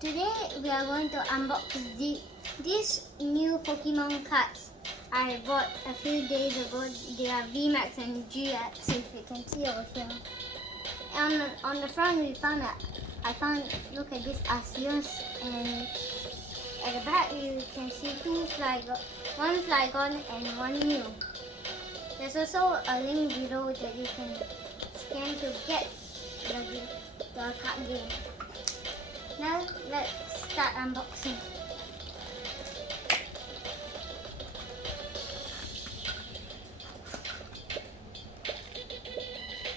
Today we are going to unbox these new Pokemon cards I bought a few days ago. They are VMAX and GX, if you can see over here. On the front I found, look at this Arceus, and at the back you can see one Flygon and one new. There's also a link below that you can scan to get the card game. Now let's start unboxing.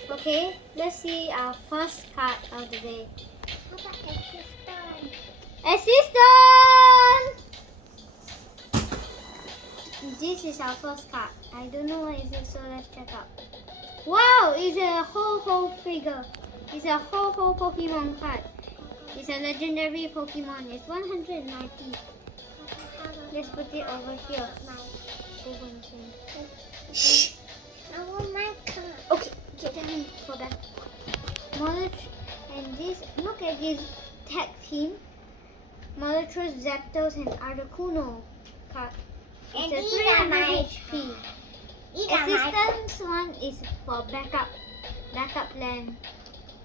Okay, let's see our first card of the day. Look at Assistant. Assistant! This is our first card. I don't know what is it, so let's check out. Wow, it's a Ho-Ho figure. It's a Ho-Ho Pokemon card. It's a legendary Pokemon. It's 190. Let's put it over here. Shh! I want my card. Okay, get down for that. And this, look at this tag team. Molotros, Zapdos, and Articuno card. And It's a these are 300 my HP. These are my Assistance one is for backup plan.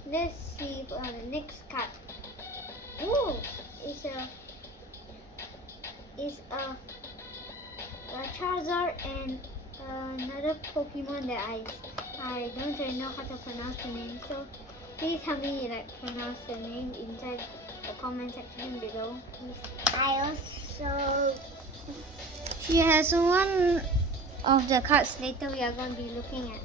Let's see for the next card. Oh, it's a Charizard and another Pokemon that I don't really know how to pronounce the name. So please help me pronounce the name inside the comment section below, please. I also She has one of the cards later we are going to be looking at.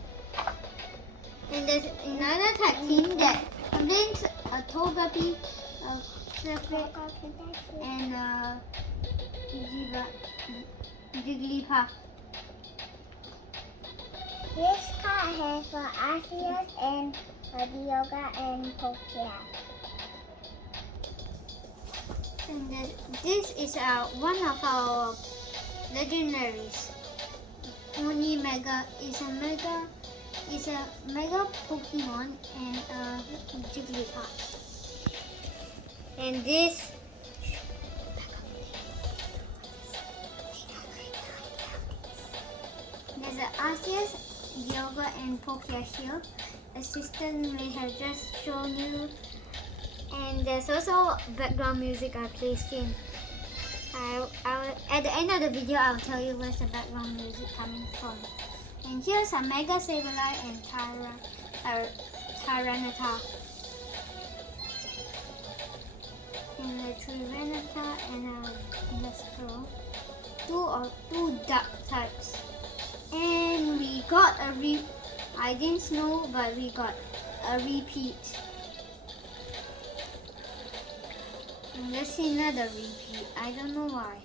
And there's another tag team that contains a Togepi, a Slippet, and a Jigglypuff. this card has for Arceus and Dioga and Pokia. And this is one of our legendaries. Only Mega is a Mega Pokemon and a Jigglypuff. And this there's an Arceus, Dioga, and Pokia shield. Assistant may have just shown you. And there's also background music I placed in. At the end of the video, I'll tell you where's the background music coming from. And here's a Mega Sableye and Tyranitar. And a Tyranitar and a Despero. Two dark types. And we got I didn't know, but we got a repeat. And let's see another repeat. I don't know why.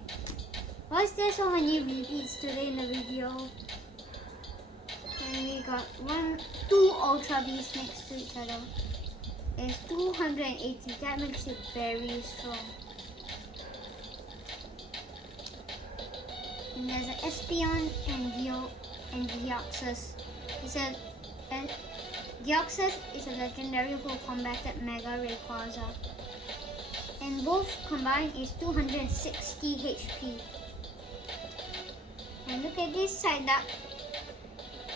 Why is there so many repeats today in the video? And we got two Ultra Beasts next to each other. It's 280. That makes it very strong. And there's an Espeon and Deoxys. Deoxys is a legendary who combated Mega Rayquaza. And both combined is 260 HP. And look at this Psyduck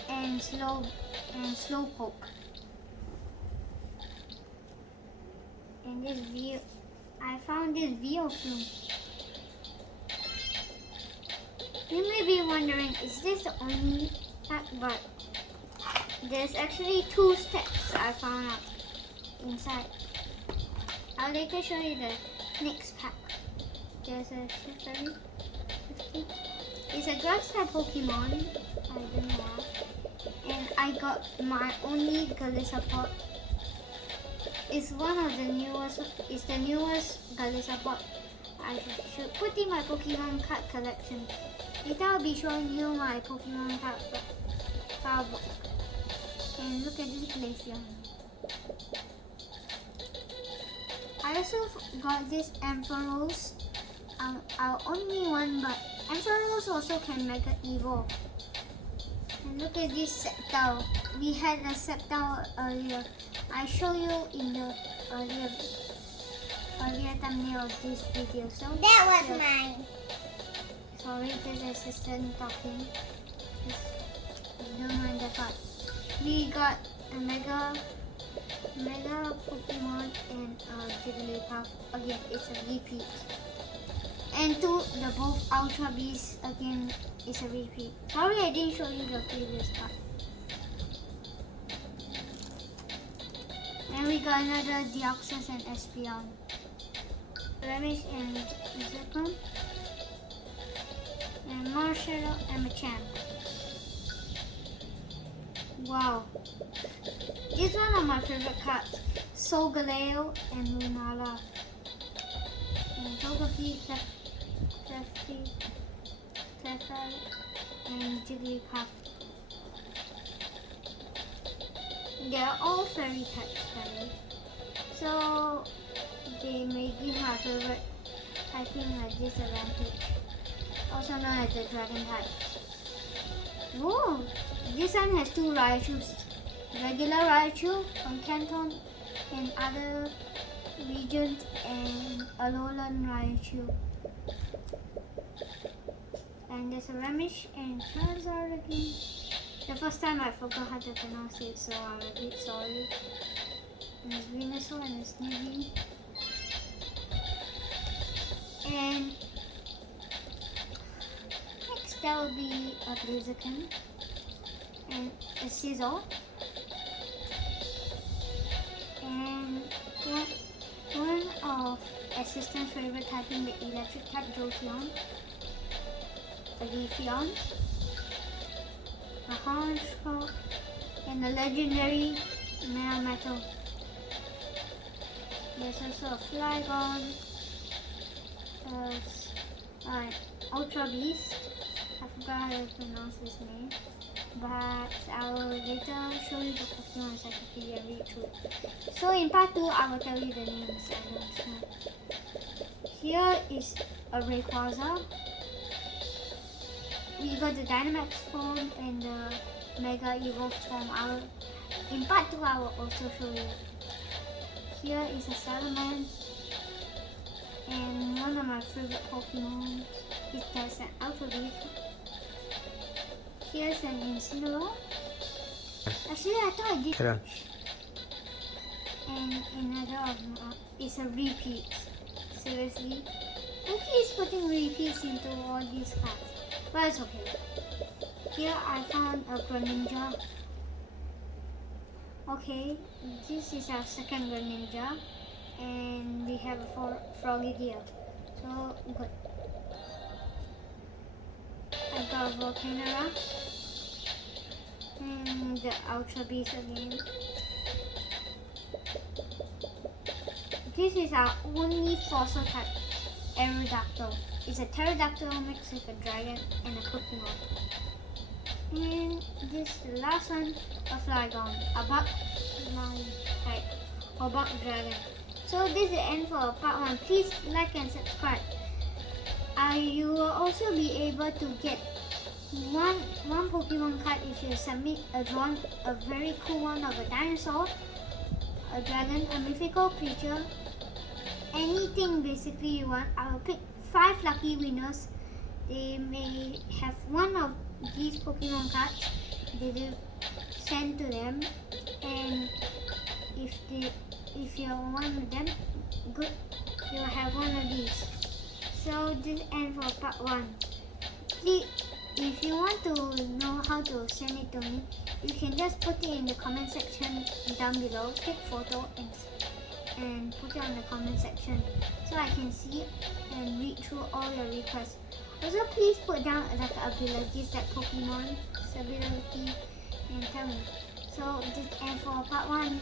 and Slowpoke. And this I found this Veilflume. You may be wondering, is this the only pack? But there's actually 2 steps I found out inside. I'll later show you the next pack. There's a Shiftry. It's a grass type Pokemon. I don't know why. And I got my only Galisapod. It's one of the newest. It's the newest Galisapod I should put in my Pokemon card collection. Later I'll be showing you my Pokemon card file book. And look at this Glaceon. I also got this Ampharos. Our only one, but Ampharos also can Mega Evolve. And look at this Sceptile. We had a Sceptile earlier. I showed you in the earlier earlier thumbnail of this video. So That was yeah. mine. Sorry, there's assistant talking. Just don't mind that part. We got a mega Pokemon and Jigglypuff. Again, it's a repeat. And the both Ultra Beasts again is a repeat. Sorry, I didn't show you the previous part. And we got another Deoxys and Espeon. Remish and Zekrom. And Marshall and Machamp. Wow. This one of my favorite cards. Solgaleo and Lunala. And Togepi, Clefairy, and Jigglypuff. They're all fairy types, by so they may give my favorite typing a disadvantage, also known as the dragon type. Whoa! This one has two Raichus. Regular Raichu from Canton and other regions, and Alolan Raichu. And there's a Remish and Charizard again. The first time I forgot how to pronounce it, so I'm a bit sorry. And there's Venusaur and there's Snivy. And next that will be a Blaziken and a Scizor. And one of Assistant's favorite typing, the electric type Jolteon, a Leafeon, a Honchkrow, and the legendary Metal. There's also a Flygon, Ultra Beast. I forgot how to pronounce his name, but I will later show you the Pokemon Encyclopedia and read through. So in part 2, I will tell you the names. I don't know. Here is a Rayquaza. We got the Dynamax form and the Mega Evolved form. In part 2, I will also show you. Here is a Salamence, and one of my favorite Pokemon is there's an Ultra Beast. Here's an Incineroar. Actually, I thought I did. And another is a repeat. Seriously, who keeps putting repeats into all these cards? But it's okay. Here I found a Greninja. Okay, this is our second Greninja, and we have a Frogadier. So good. I got a Volcanora and the Ultra Beast again. This is our only fossil type, Aerodactyl. It's a pterodactyl mixed with a dragon and a Pokemon. And this is the last one, a Flygon, a bug fly type, or bug dragon. So this is the end for part 1. Please like and subscribe. You will also be able to get one Pokemon card if you submit a very cool one of a dinosaur, a dragon, a mythical creature, anything basically you want. I will pick 5 lucky winners. They may have one of these Pokemon cards. They will send to them, and if you're one of them, good, you'll have one of these. So this end for part 1. Please, if you want to know how to send it to me, you can just put it in the comment section down below. Take photo and put it on the comment section so I can see and read through all your requests. Also, please put down like abilities like Pokemon's ability and tell me. So this end for part 1.